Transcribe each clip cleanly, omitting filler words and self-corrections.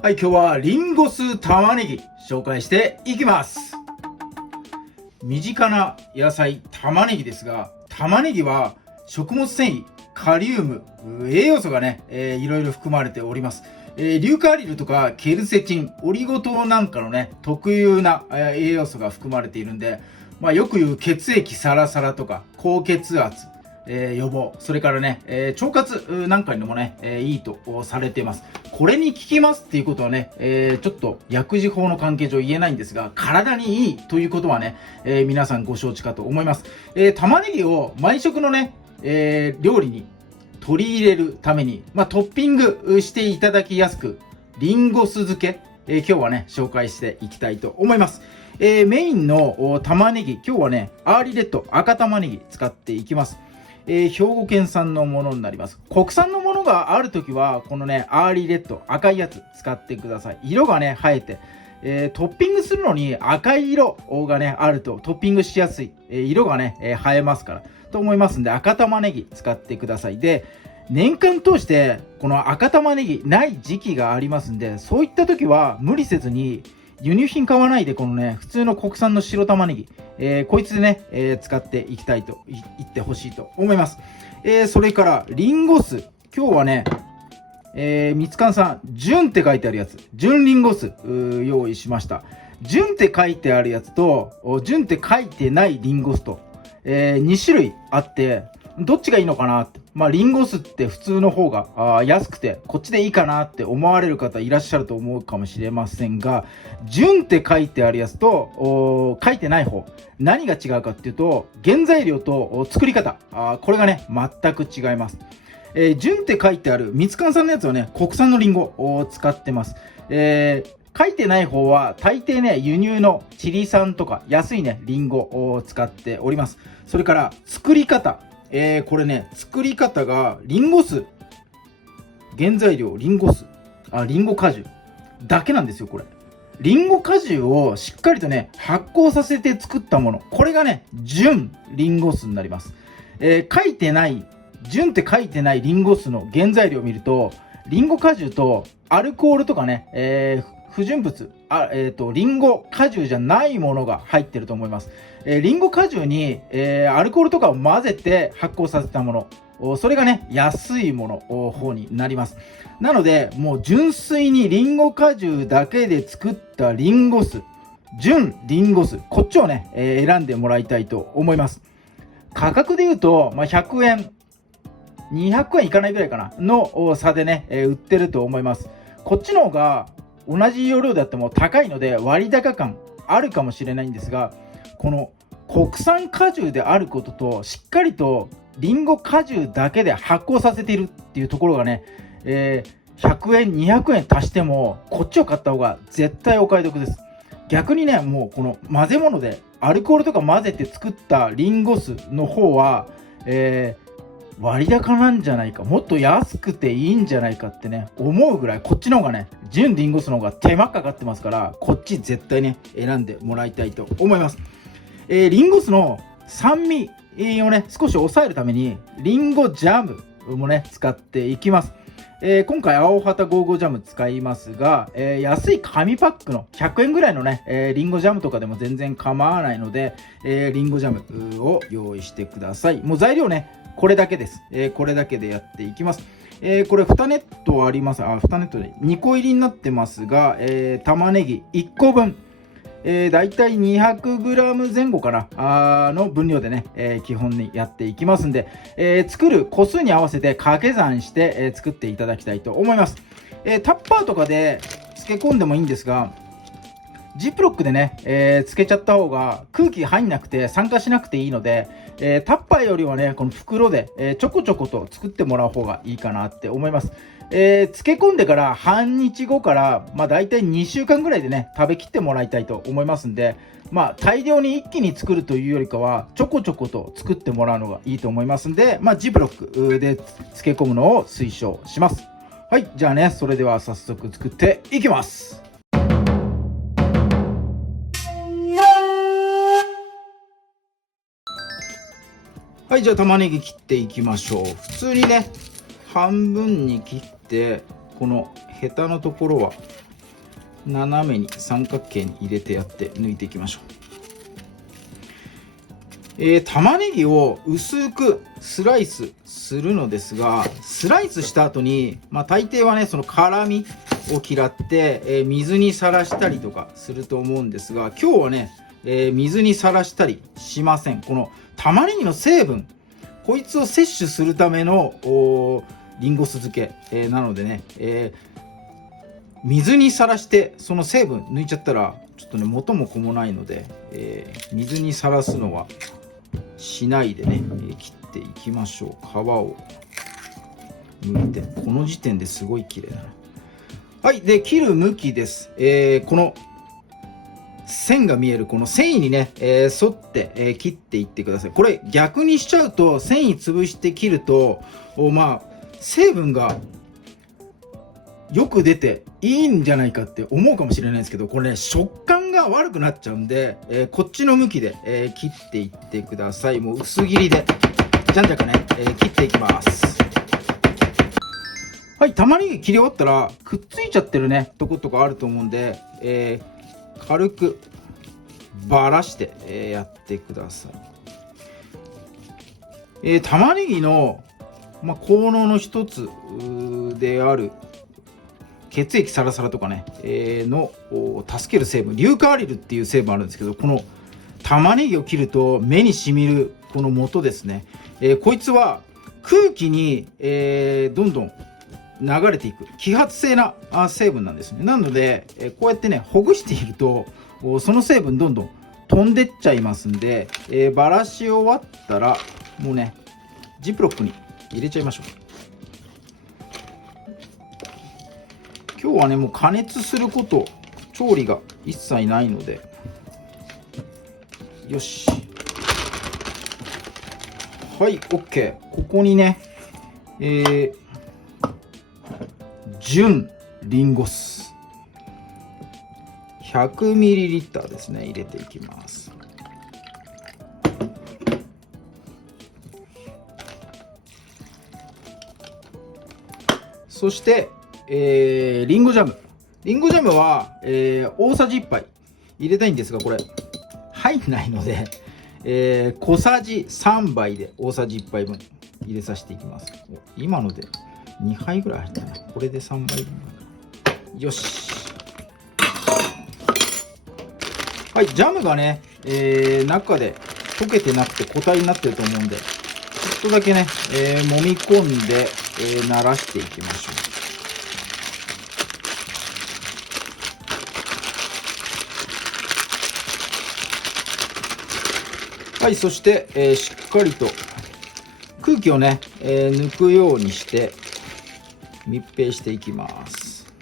はい、今日はリンゴ酢玉ねぎ紹介していきます。身近な野菜玉ねぎですが、玉ねぎは食物繊維、カリウム、栄養素がね、いろいろ含まれております。硫化アリルとかケルセチン、オリゴ糖なんかのね、特有な、栄養素が含まれているんで、よく言う血液サラサラとか高血圧、予防、それからね、腸活なんかにもね、いいとされています。これに効きますっていうことはね、ちょっと薬事法の関係上言えないんですが、体にいいということはね、皆さんご承知かと思います。玉ねぎを毎食のね、料理に取り入れるために、トッピングしていただきやすく、リンゴ酢漬け、今日はね、紹介していきたいと思います。メインの玉ねぎ、今日はね、アーリーレッド、赤玉ねぎ使っていきます。兵庫県産のものになります。国産のものがあるときは、このね、アーリーレッド、赤いやつ使ってください。色がね、映えて、トッピングするのに赤い色がね、あるとトッピングしやすい。色がね、映えますから。と思いますんで、赤玉ねぎ使ってください。で、年間通して、この赤玉ねぎない時期がありますんで、そういった時は無理せずに、輸入品買わないで、このね、普通の国産の白玉ねぎ、こいつでね、使っていきたいと言ってほしいと思います。それから、リンゴ酢。今日はね、みつかんさん、純って書いてあるやつ、純リンゴ酢、用意しました。純って書いてあるやつと、純って書いてないリンゴ酢と、2種類あって、どっちがいいのかなって。リンゴ酢って普通の方が安くて、こっちでいいかなって思われる方いらっしゃると思うかもしれませんが、純って書いてあるやつと、書いてない方、何が違うかっていうと、原材料と作り方、これがね、全く違います。純って書いてある、みつかんさんのやつはね、国産のリンゴを使ってます。書いてない方は、大抵ね、輸入のチリ産とか安いね、リンゴを使っております。それから、作り方。これね、作り方が、リンゴ酢。原材料、リンゴ酢。リンゴ果汁。だけなんですよ、これ。リンゴ果汁をしっかりとね、発酵させて作ったもの。これがね、純リンゴ酢になります。書いてない、純って書いてないリンゴ酢の原材料を見ると、リンゴ果汁とアルコールとかね、不純物、リンゴ果汁じゃないものが入ってると思います。リンゴ果汁に、アルコールとかを混ぜて発酵させたもの、それがね、安いもの方になります。なので、もう純粋にリンゴ果汁だけで作ったリンゴ酢、純リンゴ酢、こっちをね、選んでもらいたいと思います。価格で言うと、100円、200円いかないぐらいかな、の差でね、売ってると思います。こっちの方が、同じ容量であっても高いので割高感あるかもしれないんですが、この国産果汁であることと、しっかりとリンゴ果汁だけで発酵させているっていうところがね、100円200円足してもこっちを買った方が絶対お買い得です。逆にね、もうこの混ぜ物でアルコールとか混ぜて作ったリンゴ酢の方は、割高なんじゃないか、もっと安くていいんじゃないかってね、思うぐらい、こっちの方がね、純リンゴ酢の方が手間かかってますから、こっち絶対ね、選んでもらいたいと思います。リンゴ酢の酸味をね、少し抑えるために、リンゴジャムもね、使っていきます。今回、青旗ゴーゴージャム使いますが、安い紙パックの100円ぐらいのね、リンゴジャムとかでも全然構わないので、リンゴジャムを用意してください。もう材料ね、これだけです。これだけでやっていきます。これ2ネットあります。2ネットで2個入りになってますが、玉ねぎ1個分、だいたい 200g 前後かなの分量でね、基本にやっていきますんで、作る個数に合わせて掛け算して、作っていただきたいと思います。タッパーとかで漬け込んでもいいんですが、ジップロックでね、つけちゃった方が空気入んなくて酸化しなくていいので、タッパーよりはね、この袋で、ちょこちょこと作ってもらう方がいいかなって思います。漬け込んでから半日後から、だいたい2週間ぐらいでね、食べきってもらいたいと思いますんで、大量に一気に作るというよりかは、ちょこちょこと作ってもらうのがいいと思いますんで、ジップロックで漬け込むのを推奨します。はい、じゃあね、それでは早速作っていきます。はい、じゃあ玉ねぎ切っていきましょう。普通にね、半分に切って、このヘタのところは斜めに三角形に入れてやって抜いていきましょう。玉ねぎを薄くスライスするのですが、スライスした後に、大抵はねその辛みを嫌って、水にさらしたりとかすると思うんですが、今日はね、水にさらしたりしません。この玉ねぎの成分、こいつを摂取するためのリンゴ酢漬け、なのでね、水にさらしてその成分抜いちゃったらちょっとね元も子もないので、水にさらすのはしないでね、切っていきましょう。皮を剥いて、この時点ですごい綺麗だな。はい、で切る向きです。この線が見えるこの繊維にね、沿って、切っていってください。これ逆にしちゃうと、繊維潰して切ると成分がよく出ていいんじゃないかって思うかもしれないんですけど、これね食感が悪くなっちゃうんで、こっちの向きで、切っていってください。もう薄切りでじゃんじゃかね、切っていきます。はい、玉ねぎ切り終わったらくっついちゃってるねとことかあると思うんで、軽くばらして、やってください。玉ねぎの、効能の一つである血液サラサラとかね、の助ける成分、硫化アリルっていう成分あるんですけど、この玉ねぎを切ると目にしみるこの素ですね、こいつは空気に、どんどん流れていく揮発性な成分なんですね。なので、こうやってねほぐしているとその成分どんどん飛んでっちゃいますんで、ばらし終わったらもうねジップロックに入れちゃいましょう。今日はねもう加熱すること調理が一切ないので、よし、はい OK。 ここにね純リンゴ酢 100ml ですね、入れていきます。そして、リンゴジャムは、大さじ1杯入れたいんですが、これ入んないので、小さじ3杯で大さじ1杯分入れさせていきます。今ので2杯ぐらい入ったな。これで3杯分。よし。はい、ジャムがね、中で溶けてなくて固体になってると思うんで、ちょっとだけね、揉み込んで、慣らしていきましょう。はい、そして、しっかりと空気をね、抜くようにして密閉していきます。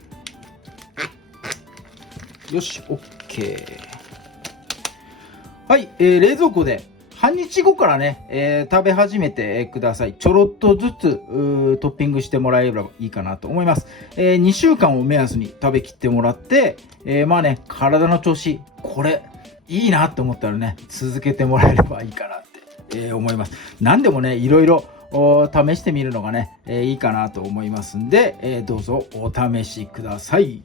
よし OK。 はい、冷蔵庫で半日後からね、食べ始めてください。ちょろっとずつトッピングしてもらえればいいかなと思います。2週間を目安に食べきってもらって、体の調子これいいなと思ったらね続けてもらえればいいかなって、思います。何でもねいろいろ試してみるのがね、いいかなと思いますんで、どうぞお試しください。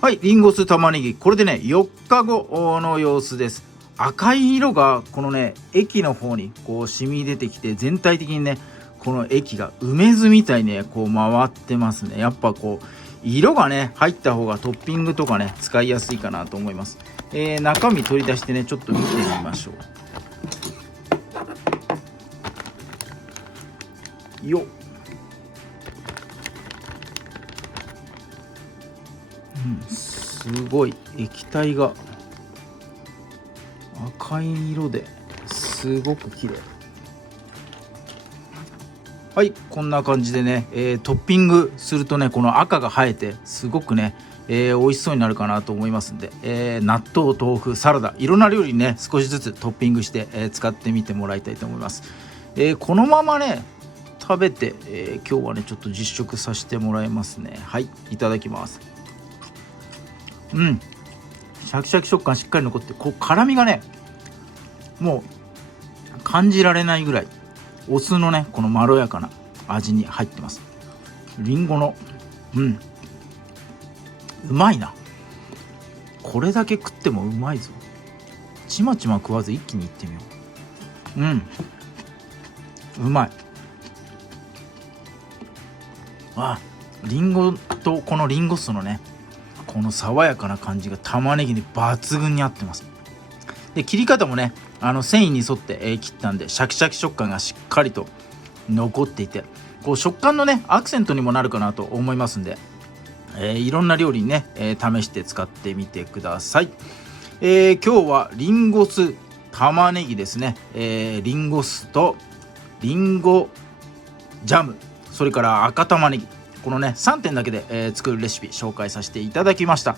はい、リンゴ酢玉ねぎ、これでね4日後の様子です。赤い色がこのね液の方にこう染み出てきて、全体的にねこの液が梅酢みたいにねこう回ってますね。やっぱこう色がね入った方がトッピングとかね使いやすいかなと思います。中身取り出してねちょっと見てみましょうよっ。すごい液体が赤い色ですごく綺麗。はい、こんな感じでね、トッピングするとねこの赤が映えてすごくね、美味しそうになるかなと思いますんで、納豆、豆腐、サラダ、いろんな料理にね少しずつトッピングして、使ってみてもらいたいと思います。このままね食べて、今日はねちょっと実食させてもらいますね。はい、いただきます。シャキシャキ食感しっかり残って、こう辛みがねもう感じられないぐらいお酢のねこのまろやかな味に入ってます。リンゴのうまいな。これだけ食ってもうまいぞ。ちまちま食わず一気にいってみよう。うまい。リンゴとこのリンゴ酢のね、この爽やかな感じが玉ねぎに抜群に合ってます。で切り方もね、繊維に沿って、切ったんでシャキシャキ食感がしっかりと残っていて、こう食感のねアクセントにもなるかなと思いますんで、いろんな料理にね、試して使ってみてください。今日はリンゴ酢玉ねぎですね、リンゴ酢とリンゴジャム、それから赤玉ねぎ、このね3点だけで、作るレシピ紹介させていただきました。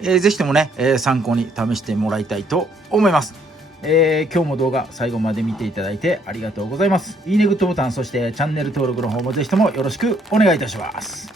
ぜひともね、参考に試してもらいたいと思います。今日も動画最後まで見ていただいてありがとうございます。いいねグッドボタン、そしてチャンネル登録の方もぜひともよろしくお願いいたします。